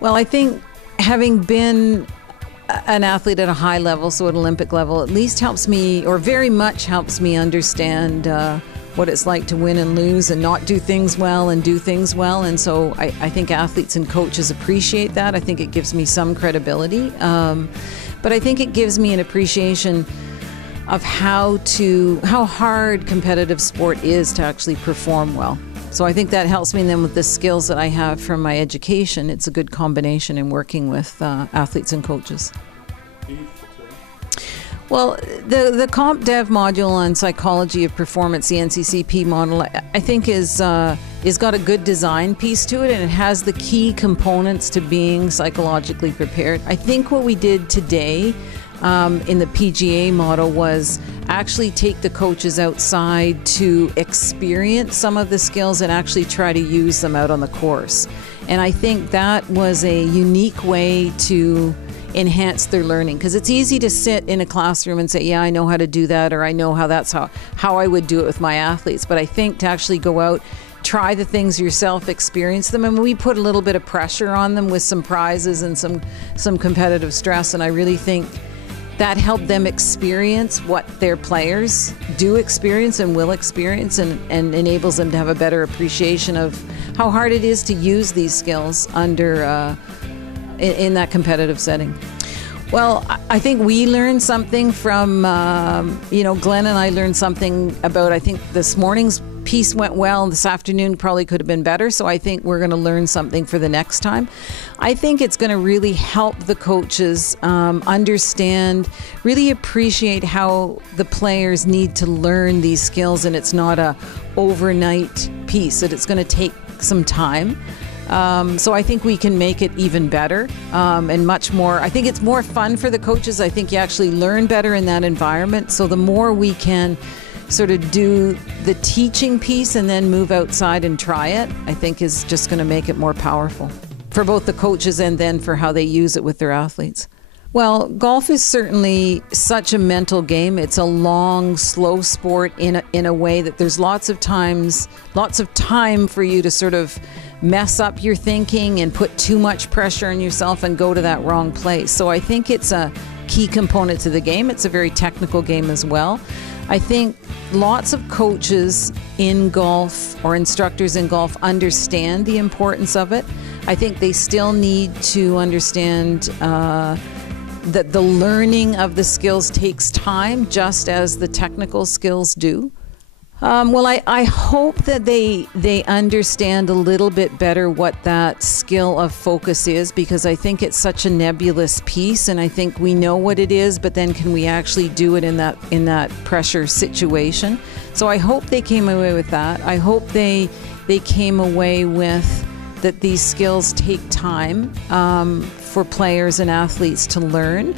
Well, I think having been an athlete at a high level, so at Olympic level, at least helps me, or very much helps me understand what it's like to win and lose and not do things well and do things well. And so I think athletes and coaches appreciate that. I think it gives me some credibility. But I think it gives me an appreciation of how hard competitive sport is to actually perform well. So I think that helps me then with the skills that I have from my education. It's a good combination in working with athletes and coaches. Well, the Comp Dev module on psychology of performance, the NCCP model, I think is got a good design piece to it, and it has the key components to being psychologically prepared. I think what we did today in the PGA model was actually take the coaches outside to experience some of the skills and actually try to use them out on the course. And I think that was a unique way to enhance their learning, because it's easy to sit in a classroom and say, yeah, I know how to do that, or I know how that's how I would do it with my athletes. But I think to actually go out, try the things yourself, experience them, and we put a little bit of pressure on them with some prizes and some competitive stress, and I really think that helped them experience what their players do experience and will experience, and enables them to have a better appreciation of how hard it is to use these skills under in that competitive setting. Well, I think we learned something from, Glenn and I learned something about, I think this morning's piece went well, and this afternoon probably could have been better. So I think we're going to learn something for the next time. I think it's going to really help the coaches understand, really appreciate how the players need to learn these skills, and it's not a overnight piece, that it's going to take some time. So I think we can make it even better and much more. I think it's more fun for the coaches. I think you actually learn better in that environment. So the more we can sort of do the teaching piece and then move outside and try it, I think is just going to make it more powerful for both the coaches and then for how they use it with their athletes. Well, golf is certainly such a mental game. It's a long, slow sport in a way that there's lots of time for you to sort of mess up your thinking and put too much pressure on yourself and go to that wrong place. So I think it's a key component to the game. It's a very technical game as well. I think lots of coaches in golf or instructors in golf understand the importance of it. I think they still need to understand that the learning of the skills takes time, just as the technical skills do. Well, I hope that they understand a little bit better what that skill of focus is, because I think it's such a nebulous piece, and I think we know what it is, but then can we actually do it in that pressure situation? So I hope they came away with that. I hope they came away with that these skills take time for players and athletes to learn.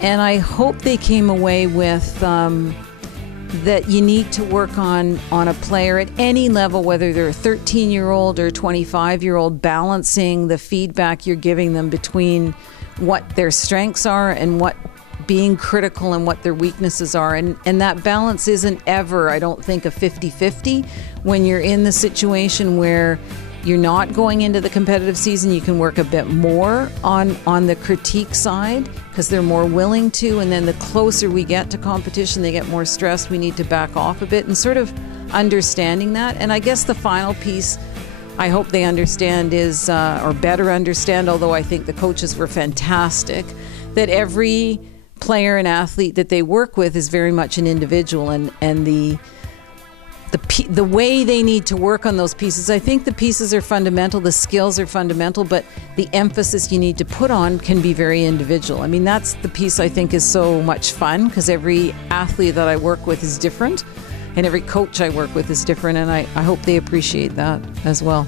And I hope they came away with that you need to work on a player at any level, whether they're a 13-year-old or a 25-year-old, balancing the feedback you're giving them between what their strengths are and what being critical and what their weaknesses are. And that balance isn't ever, I don't think, a 50-50. When you're in the situation where you're not going into the competitive season, you can work a bit more on the critique side, because they're more willing to, and then the closer we get to competition, they get more stressed. We need to back off a bit, and sort of understanding that. And I guess the final piece I hope they understand is, or better understand, although I think the coaches were fantastic, that every player and athlete that they work with is very much an individual, and the way they need to work on those pieces. I think the pieces are fundamental, the skills are fundamental, but the emphasis you need to put on can be very individual. I mean, that's the piece I think is so much fun, because every athlete that I work with is different, and every coach I work with is different, and I hope they appreciate that as well.